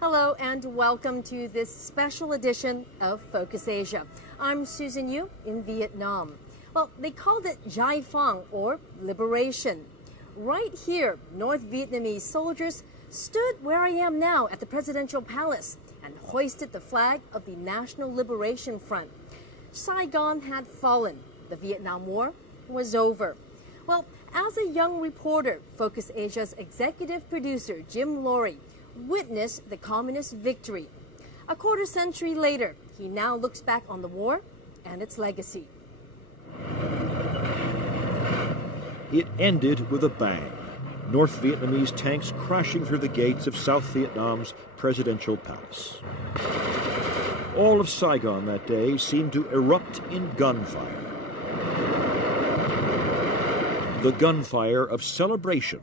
Hello and welcome to this special edition of Focus Asia. I'm Susan Yu in Vietnam. Well, they called it Giải phóng or liberation. Right here, North Vietnamese soldiers stood where I am now at the presidential palace and hoisted the flag of the National Liberation Front. Saigon had fallen. The Vietnam War was over. Well, as a young reporter, Focus Asia's executive producer Jim Laurie witnessed the communist victory. A quarter century later, he now looks back on the war and its legacy. It ended with a bang. North Vietnamese tanks crashing through the gates of South Vietnam's presidential palace. All of Saigon that day seemed to erupt in gunfire. The gunfire of celebration.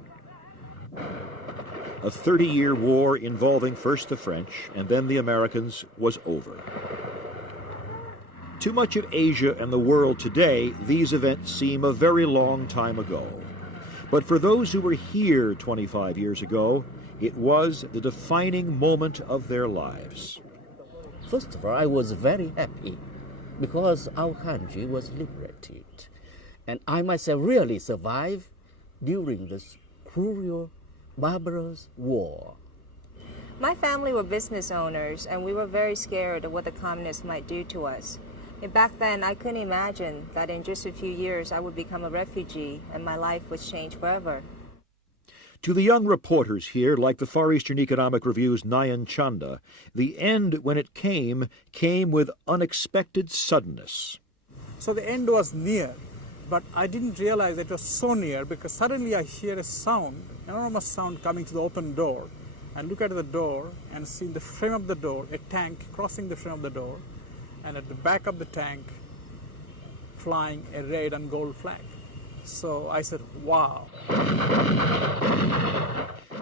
A 30-year war involving first the French and then the Americans was over. To much of Asia and the world today, these events seem a very long time ago. But for those who were here 25 years ago, it was the defining moment of their lives. First of all, I was very happy because our country was liberated. And I myself really survived during this cruel, barbarous war. My family were business owners, and we were very scared of what the communists might do to us. And back then, I couldn't imagine that in just a few years I would become a refugee and my life would change forever. To the young reporters here, like the Far Eastern Economic Review's Nayan Chanda, the end, when it came with unexpected suddenness. So the end was near, but I didn't realize it was so near because suddenly I hear a sound, enormous sound coming to the open door. And look at the door and see in the frame of the door a tank crossing the frame of the door, and at the back of the tank flying a red and gold flag. So I said, wow.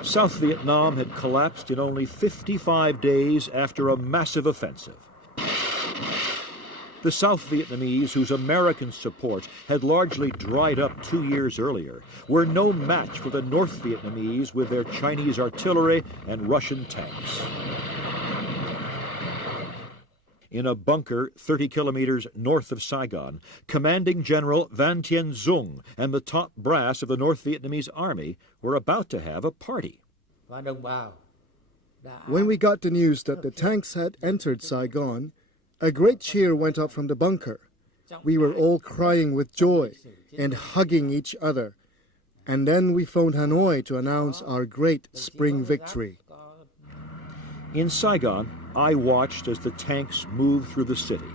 South Vietnam had collapsed in only 55 days after a massive offensive. The South Vietnamese, whose American support had largely dried up 2 years earlier, were no match for the North Vietnamese with their Chinese artillery and Russian tanks. In a bunker 30 kilometers north of Saigon, Commanding General Van Tien Dung and the top brass of the North Vietnamese army were about to have a party. When we got the news that the tanks had entered Saigon, a great cheer went up from the bunker. We were all crying with joy and hugging each other. And then we phoned Hanoi to announce our great spring victory. In Saigon, I watched as the tanks moved through the city.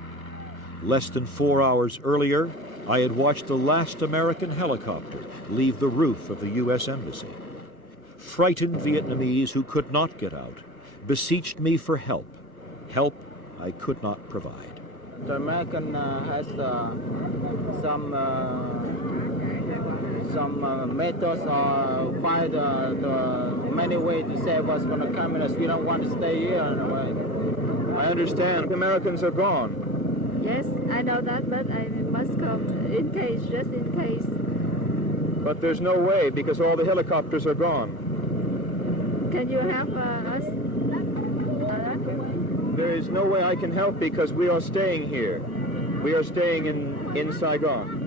Less than 4 hours earlier, I had watched the last American helicopter leave the roof of the U.S. Embassy. Frightened Vietnamese who could not get out beseeched me for help I could not provide. The American has some methods or find the many ways to save us from the communists. We don't want to stay here. I understand. The Americans are gone. Yes, I know that, but I must come in case, just in case. But there's no way because all the helicopters are gone. Can you help us? There is no way I can help because we are staying here. We are staying in Saigon.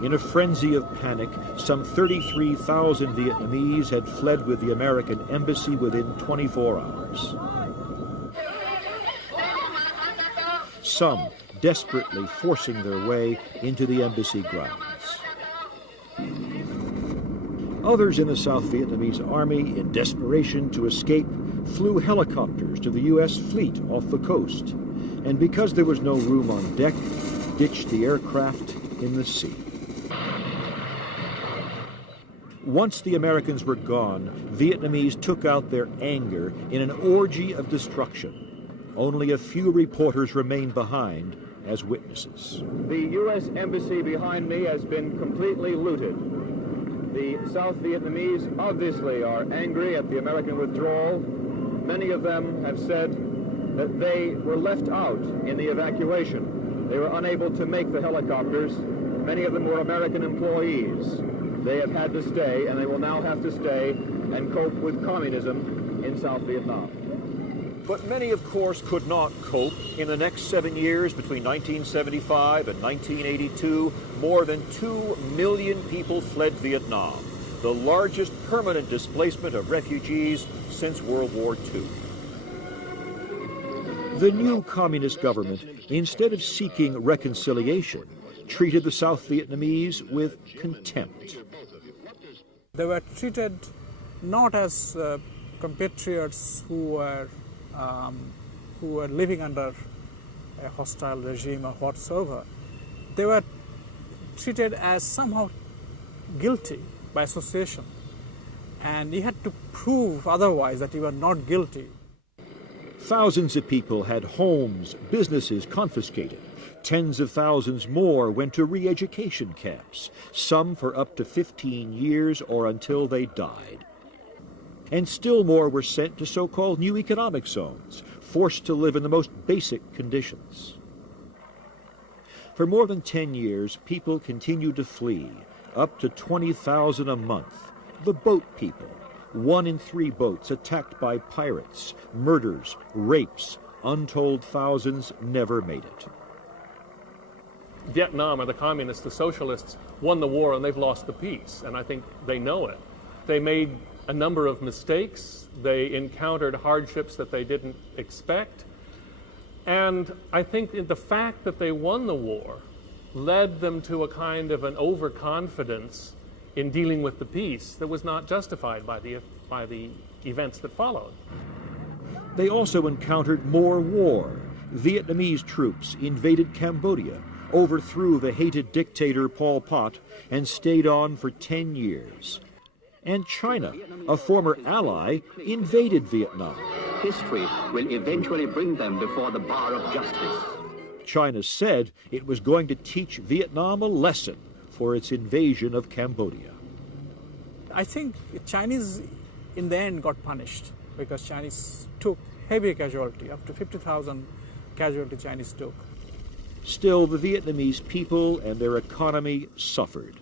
In a frenzy of panic, some 33,000 Vietnamese had fled with the American embassy within 24 hours. Some desperately forcing their way into the embassy grounds. Others in the South Vietnamese army, in desperation to escape, flew helicopters to the U.S. fleet off the coast, and because there was no room on deck, ditched the aircraft in the sea. Once the Americans were gone, Vietnamese took out their anger in an orgy of destruction. Only a few reporters remained behind as witnesses. The U.S. Embassy behind me has been completely looted. The South Vietnamese obviously are angry at the American withdrawal. Many of them have said that they were left out in the evacuation. They were unable to make the helicopters. Many of them were American employees. They have had to stay, and they will now have to stay and cope with communism in South Vietnam. But many, of course, could not cope. In the next 7 years, between 1975 and 1982, more than 2 million people fled Vietnam, the largest permanent displacement of refugees since World War II. The new communist government, instead of seeking reconciliation, treated the South Vietnamese with contempt. They were treated not as compatriots who were living under a hostile regime or whatsoever. They were treated as somehow guilty by association, and you had to prove otherwise that you were not guilty. Thousands of people had homes, businesses confiscated. Tens of thousands more went to re-education camps, some for up to 15 years or until they died. And still more were sent to so-called new economic zones, forced to live in the most basic conditions. For more than 10 years, people continued to flee, up to 20,000 a month. The boat people, 1 in 3 boats attacked by pirates, murders, rapes, untold thousands never made it. Vietnam, or the communists, the socialists, won the war and they've lost the peace, and I think they know it. They made a number of mistakes. They encountered hardships that they didn't expect. And I think the fact that they won the war led them to a kind of an overconfidence in dealing with the peace that was not justified by the events that followed. They also encountered more war. Vietnamese troops invaded Cambodia, overthrew the hated dictator Pol Pot, and stayed on for 10 years. And China, a former ally, invaded Vietnam. History will eventually bring them before the bar of justice. China said it was going to teach Vietnam a lesson for its invasion of Cambodia. I think the Chinese in the end got punished because Chinese took heavy casualty, up to 50,000 casualty Chinese took. Still, the Vietnamese people and their economy suffered.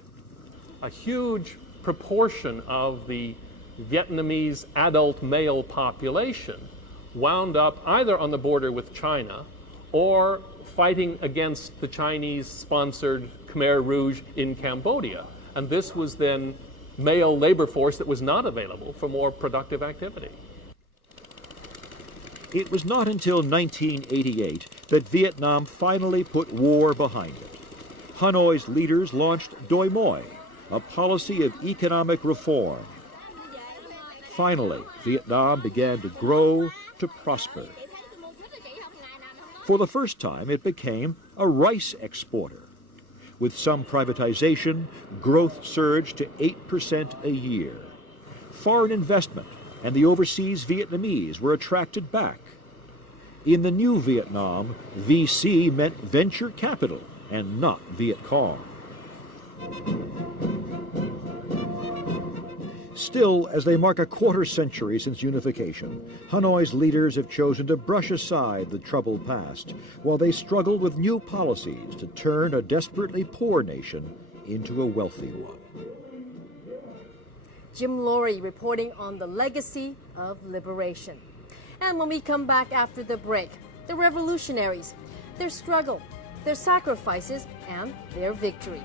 A huge proportion of the Vietnamese adult male population wound up either on the border with China or fighting against the Chinese-sponsored Khmer Rouge in Cambodia. And this was then male labor force that was not available for more productive activity. It was not until 1988 that Vietnam finally put war behind it. Hanoi's leaders launched Doi Moi, a policy of economic reform. Finally, Vietnam began to grow, to prosper. For the first time, it became a rice exporter. With some privatization, growth surged to 8% a year. Foreign investment and the overseas Vietnamese were attracted back. In the new Vietnam, VC meant venture capital and not Viet Cong. Still, as they mark a quarter century since unification, Hanoi's leaders have chosen to brush aside the troubled past while they struggle with new policies to turn a desperately poor nation into a wealthy one. Jim Laurie reporting on the legacy of liberation. And when we come back after the break, the revolutionaries, their struggle, their sacrifices, and their victory.